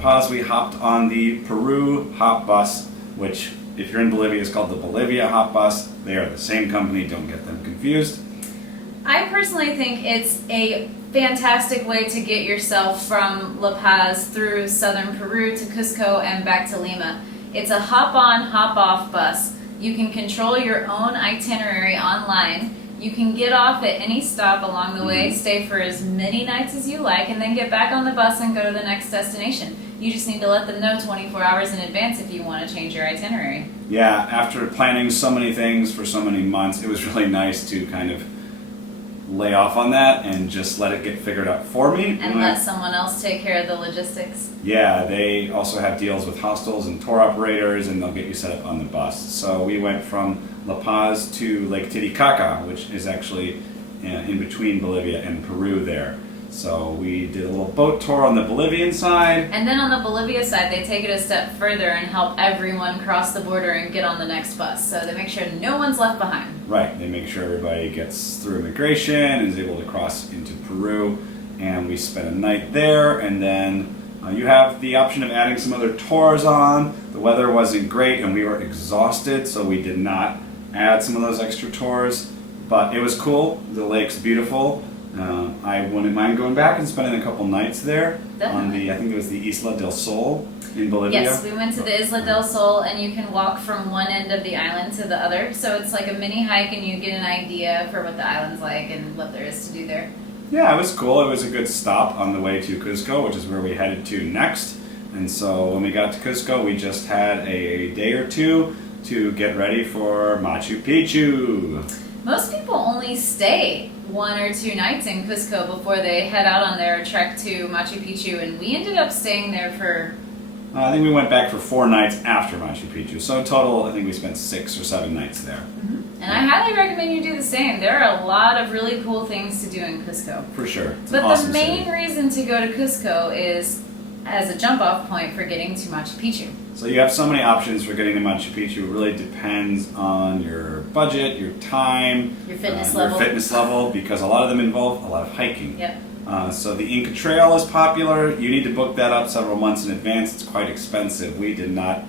Paz, we hopped on the Peru Hop bus, which if you're in Bolivia is called the Bolivia Hop bus. They are the same company, don't get them confused. I personally think it's a fantastic way to get yourself from La Paz through southern Peru to Cusco and back to Lima. It's a hop-on, hop-off bus. You can control your own itinerary online. You can get off at any stop along the way, stay for as many nights as you like, and then get back on the bus and go to the next destination. You just need to let them know 24 hours in advance if you want to change your itinerary. Yeah, after planning so many things for so many months, it was really nice to kind of lay off on that and just let it get figured out for me. And let someone else take care of the logistics. Yeah, they also have deals with hostels and tour operators, and they'll get you set up on the bus. So we went from La Paz to Lake Titicaca, which is actually in between Bolivia and Peru there. So we did a little boat tour on the Bolivian side. And then on the Bolivia side, they take it a step further and help everyone cross the border and get on the next bus. So they make sure no one's left behind. Right, they make sure everybody gets through immigration and is able to cross into Peru. And we spent a night there, and then you have the option of adding some other tours on. The weather wasn't great and we were exhausted, so we did not add some of those extra tours. But it was cool, the lake's beautiful. I wouldn't mind going back and spending a couple nights there. Definitely. On I think it was the Isla del Sol in Bolivia. Yes, we went to the Isla del Sol, and you can walk from one end of the island to the other. So it's like a mini hike, and you get an idea for what the island's like and what there is to do there. Yeah, it was cool. It was a good stop on the way to Cusco, which is where we headed to next. And so when we got to Cusco, we just had a day or two to get ready for Machu Picchu. Most people only stay 1 or 2 nights in Cusco before they head out on their trek to Machu Picchu, and we ended up staying there for... I think we went back for 4 nights after Machu Picchu. So in total, I think we spent 6 or 7 nights there. And I highly recommend you do the same. There are a lot of really cool things to do in Cusco. For sure. But awesome the main city. reason to go to Cusco is as a jump-off point for getting to Machu Picchu. So you have so many options for getting to Machu Picchu. It really depends on your budget, your time, Your fitness level. Your fitness level, because a lot of them involve a lot of hiking. Yep. So the Inca Trail is popular. You need to book that up several months in advance. It's quite expensive. We did not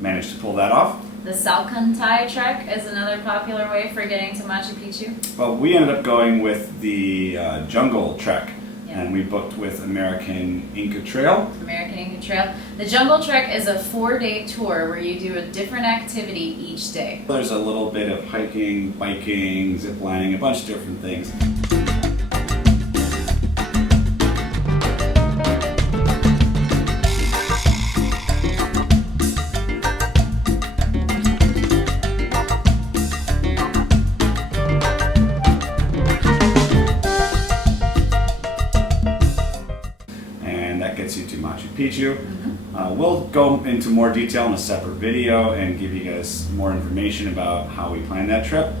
manage to pull that off. The Salcantay trek is another popular way for getting to Machu Picchu. But we ended up going with the Jungle Trek. Yeah. And we booked with American Inca Trail. American Inca Trail. The Jungle Trek is a 4-day tour where you do a different activity each day. There's a little bit of hiking, biking, ziplining, a bunch of different things. Gets you to Machu Picchu. We'll go into more detail in a separate video and give you guys more information about how we planned that trip.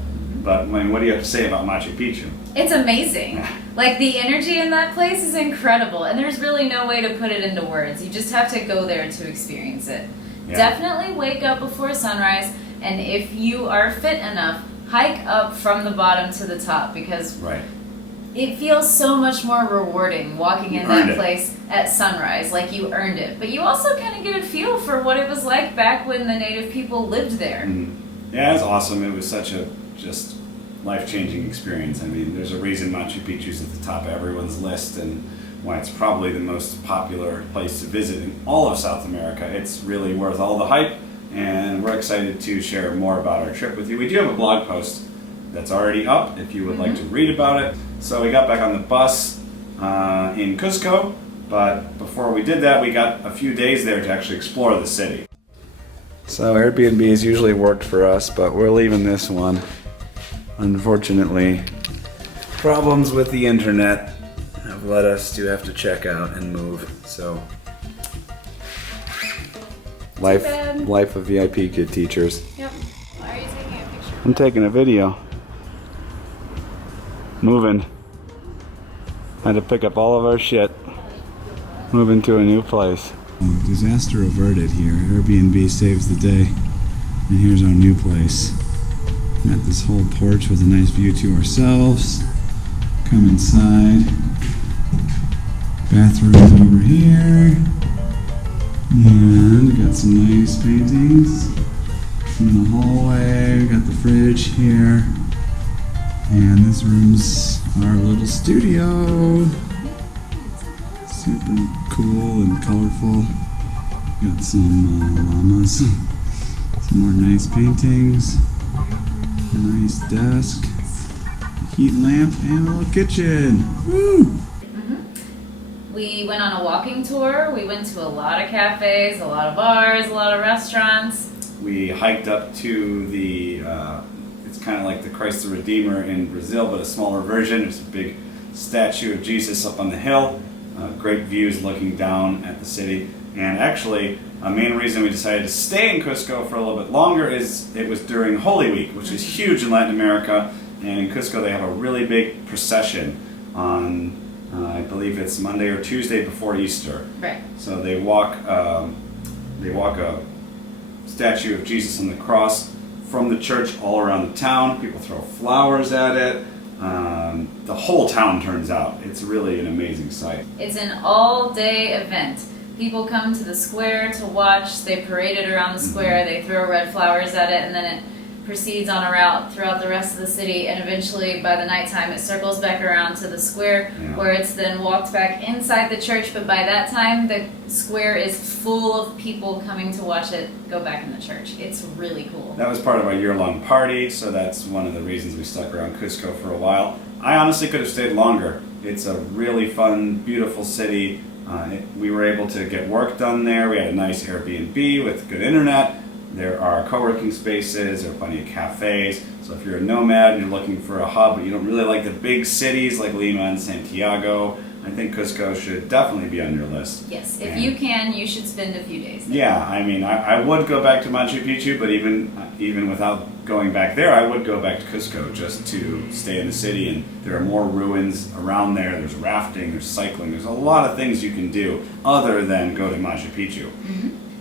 But Wayne, what do you have to say about Machu Picchu? It's amazing. Like, the energy in that place is incredible, and there's really no way to put it into words. You just have to go there to experience it. Yeah. Definitely wake up before sunrise, and if you are fit enough, hike up from the bottom to the top, because it feels so much more rewarding walking in that place at sunrise, like you earned it. But you also kind of get a feel for what it was like back when the native people lived there. Yeah, it was awesome. It was such a just life-changing experience. I mean, there's a reason Machu Picchu's at the top of everyone's list and why it's probably the most popular place to visit in all of South America. It's really worth all the hype, and we're excited to share more about our trip with you. We do have a blog post that's already up if you would like to read about it. So we got back on the bus in Cusco, but before we did that, we got a few days there to actually explore the city. So Airbnb has usually worked for us, but we're leaving this one. Unfortunately, problems with the internet have led us to have to check out and move. So life of VIP kid teachers. Yep. Why are you taking a picture? I'm taking a video. Moving. Had to pick up all of our shit. Moving to a new place. Disaster averted here. Airbnb saves the day. And here's our new place. Got this whole porch with a nice view to ourselves. Come inside. Bathrooms over here. And got some nice paintings in the hallway. We got the fridge here. And this room's our little studio. Super cool and colorful. Got some llamas. Some more nice paintings. A nice desk. A heat lamp and a little kitchen. Woo! We went on a walking tour. We went to a lot of cafes, a lot of bars, a lot of restaurants. We hiked up to the, it's kind of like the Christ the Redeemer in Brazil, but a smaller version. There's a big statue of Jesus up on the hill. Great views looking down at the city. And actually, a main reason we decided to stay in Cusco for a little bit longer is it was during Holy Week, which is huge in Latin America. And in Cusco, they have a really big procession on, I believe it's Monday or Tuesday before Easter. Right. So they walk a statue of Jesus on the cross from the church all around the town. People throw flowers at it. The whole town turns out. It's really an amazing sight. It's an all-day event. People come to the square to watch. They parade it around the square. They throw red flowers at it, and then it proceeds on a route throughout the rest of the city, and eventually by the nighttime it circles back around to the square where it's then walked back inside the church, but by that time the square is full of people coming to watch it go back in the church. It's really cool. That was part of our year-long party, so that's one of the reasons we stuck around Cusco for a while. I honestly could have stayed longer. It's a really fun, beautiful city. We were able to get work done there. We had a nice Airbnb with good internet. There are co-working spaces, there are plenty of cafes. So if you're a nomad and you're looking for a hub, but you don't really like the big cities like Lima and Santiago, I think Cusco should definitely be on your list. Yes, if you can, you should spend a few days there. Yeah, I mean, I would go back to Machu Picchu, but even without going back there, I would go back to Cusco just to stay in the city. And there are more ruins around there. There's rafting, there's cycling, there's a lot of things you can do other than go to Machu Picchu.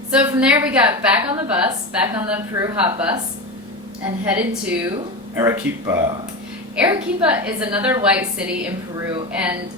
So from there we got back on the bus, back on the Peru Hop bus, and headed to Arequipa. Arequipa is another white city in Peru, and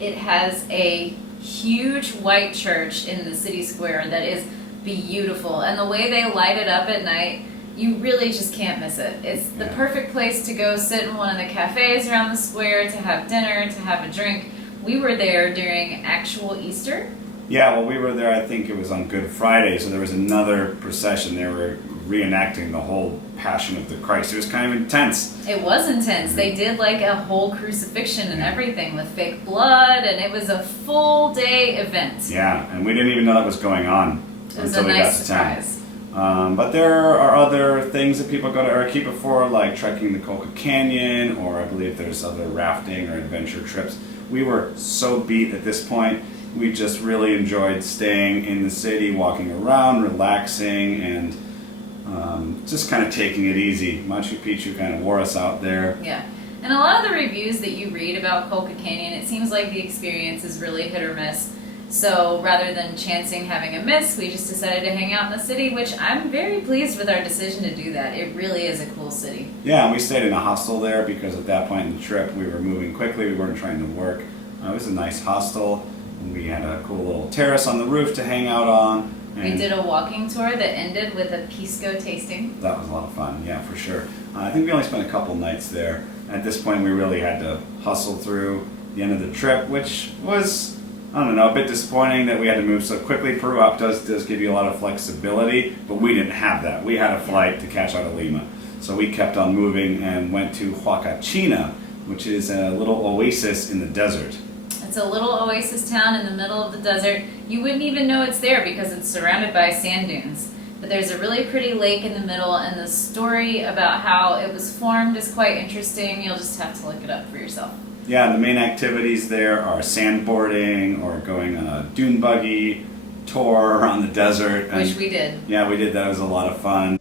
it has a huge white church in the city square that is beautiful. And the way they light it up at night, you really just can't miss it. It's the perfect place to go sit in one of the cafes around the square, to have dinner, to have a drink. We were there during actual Easter. Yeah, well, we were there, I think it was on Good Friday, so there was another procession. They were reenacting the whole Passion of the Christ. It was kind of intense. It was intense. They did like a whole crucifixion and everything with fake blood, and it was a full day event. Yeah, and we didn't even know that was going on until we got to surprise. town. But there are other things that people go to Arequipa for, like trekking the Coca Canyon, or I believe there's other rafting or adventure trips. We were so beat at this point. We just really enjoyed staying in the city, walking around, relaxing, and just kind of taking it easy. Machu Picchu kind of wore us out there. Yeah. And a lot of the reviews that you read about Coca Canyon, it seems like the experience is really hit or miss. So rather than chancing having a miss, we just decided to hang out in the city, which I'm very pleased with our decision to do that. It really is a cool city. Yeah, and we stayed in a hostel there because at that point in the trip we were moving quickly. We weren't trying to work. It was a nice hostel. We had a cool little terrace on the roof to hang out on. We did a walking tour that ended with a pisco tasting. That was a lot of fun, yeah, for sure. I think we only spent a couple nights there. At this point, we really had to hustle through the end of the trip, which was, I don't know, a bit disappointing that we had to move so quickly. Peru Hop does give you a lot of flexibility, but we didn't have that. We had a flight to catch out of Lima. So we kept on moving and went to Huacachina, which is a little oasis in the desert. It's a little oasis town in the middle of the desert. You wouldn't even know it's there because it's surrounded by sand dunes. But there's a really pretty lake in the middle, and the story about how it was formed is quite interesting. You'll just have to look it up for yourself. Yeah, the main activities there are sandboarding or going on a dune buggy tour around the desert. Which we did. Yeah, we did. That was a lot of fun.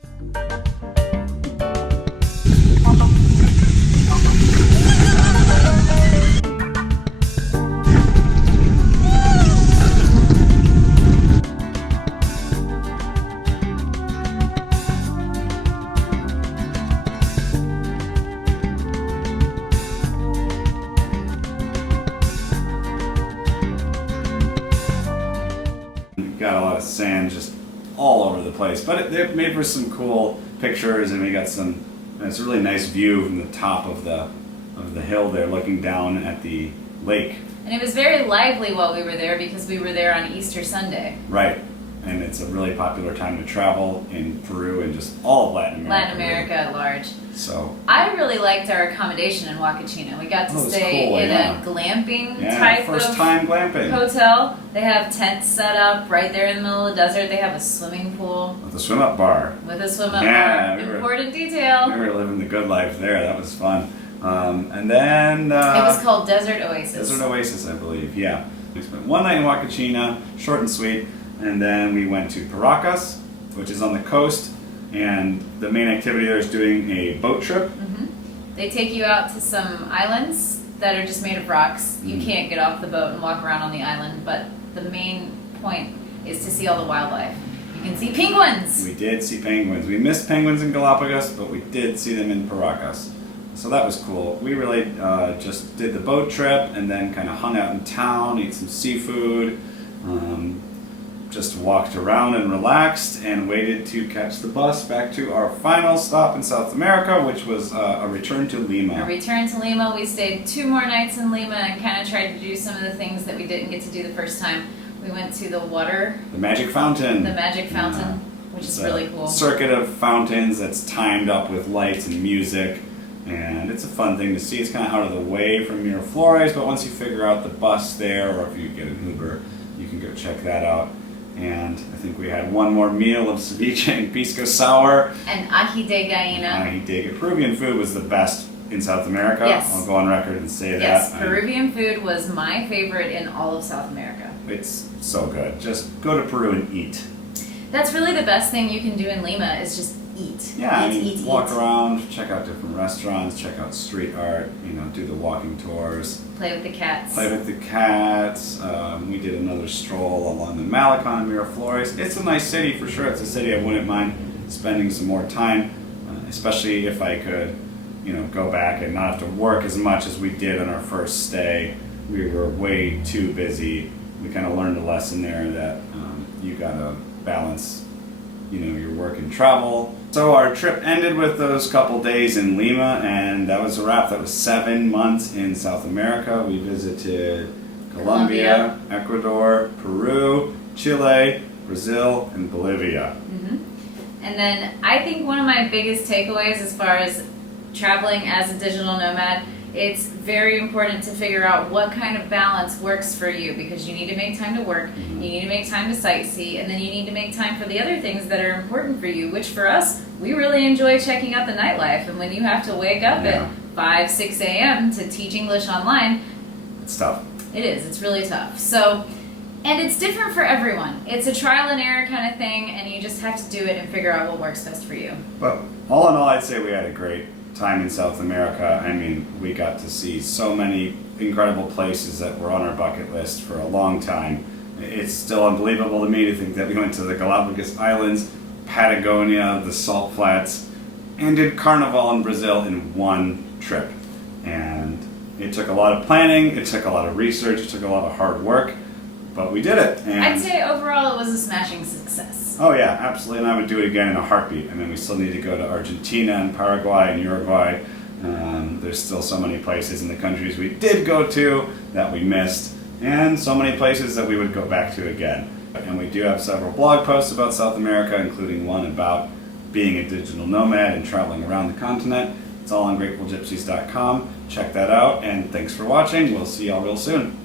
got a lot of sand just all over the place. But it made for some cool pictures, and we got it's a really nice view from the top of the hill there, looking down at the lake. And it was very lively while we were there because we were there on Easter Sunday. Right. And it's a really popular time to travel in Peru and just all of Latin America. Latin America at large. So I really liked our accommodation in Huacachina. We got to stay cool, in a glamping type first time glamping hotel. They have tents set up right there in the middle of the desert. They have a swimming pool. With a swim up bar. With a swim up bar. Important detail. We were living the good life there. That was fun. And then... it was called Desert Oasis. Desert Oasis, I believe, yeah. We spent one night in Huacachina, short and sweet, and then we went to Paracas, which is on the coast, and the main activity there is doing a boat trip. Mm-hmm. They take you out to some islands that are just made of rocks. You can't get off the boat and walk around on the island, but the main point is to see all the wildlife. You can see penguins! We did see penguins. We missed penguins in Galapagos, but we did see them in Paracas. So that was cool. We really just did the boat trip and then kind of hung out in town, ate some seafood, just walked around and relaxed and waited to catch the bus back to our final stop in South America, which was a return to Lima. A return to Lima. We stayed 2 more nights in Lima and kind of tried to do some of the things that we didn't get to do the first time. We went to the Magic Fountain. The Magic Fountain, which is really cool. Circuit of fountains that's timed up with lights and music. And it's a fun thing to see. It's kind of out of the way from Miraflores, but once you figure out the bus there, or if you get an Uber, you can go check that out. And I think we had one more meal of ceviche and pisco sour. And ají de gallina. Ají de gallina. Peruvian food was the best in South America. Yes. I'll go on record and say yes, that. Peruvian food was my favorite in all of South America. It's so good. Just go to Peru and eat. That's really the best thing you can do in Lima is just eat. Yeah, eat, walk around, check out different restaurants, check out street art, do the walking tours. Play with the cats. We did another stroll along the Malecon in Miraflores. It's a nice city for sure. It's a city I wouldn't mind spending some more time, especially if I could, go back and not have to work as much as we did on our first stay. We were way too busy. We kind of learned a lesson there that you gotta balance, your work and travel. So our trip ended with those couple days in Lima, and that was a wrap. That was 7 months in South America. We visited Colombia, Ecuador, Peru, Chile, Brazil, and Bolivia. Mm-hmm. And then I think one of my biggest takeaways as far as traveling as a digital nomad, it's very important to figure out what kind of balance works for you, because you need to make time to work, you need to make time to sightsee, and then you need to make time for the other things that are important for you, which for us, we really enjoy checking out the nightlife. And when you have to wake up at 5, 6 a.m. to teach English online, it's tough. It is. It's really tough. So, and it's different for everyone. It's a trial and error kind of thing, and you just have to do it and figure out what works best for you. But all in all, I'd say we had a great time in South America. I mean, we got to see so many incredible places that were on our bucket list for a long time. It's still unbelievable to me to think that we went to the Galapagos Islands, Patagonia, the Salt Flats, and did Carnival in Brazil in one trip. And it took a lot of planning, it took a lot of research, it took a lot of hard work, but we did it. And I'd say overall it was a smashing success. Oh yeah, absolutely, and I would do it again in a heartbeat. I mean, we still need to go to Argentina and Paraguay and Uruguay. There's still so many places in the countries we did go to that we missed, and so many places that we would go back to again. And we do have several blog posts about South America, including one about being a digital nomad and traveling around the continent. It's all on gratefulgypsies.com. Check that out, and thanks for watching. We'll see y'all real soon.